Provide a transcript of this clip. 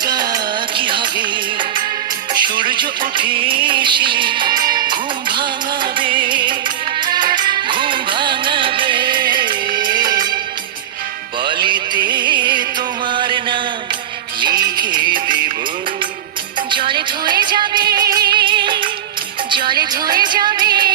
একা কি হবে, সূর্য উঠে এসে ঘুম ভাঙাবে, ঘুম ভাঙাবে। বলিতে তোমার নাম লিখে দেব, জলে ধুয়ে যাবে, জলে ধুয়ে যাবে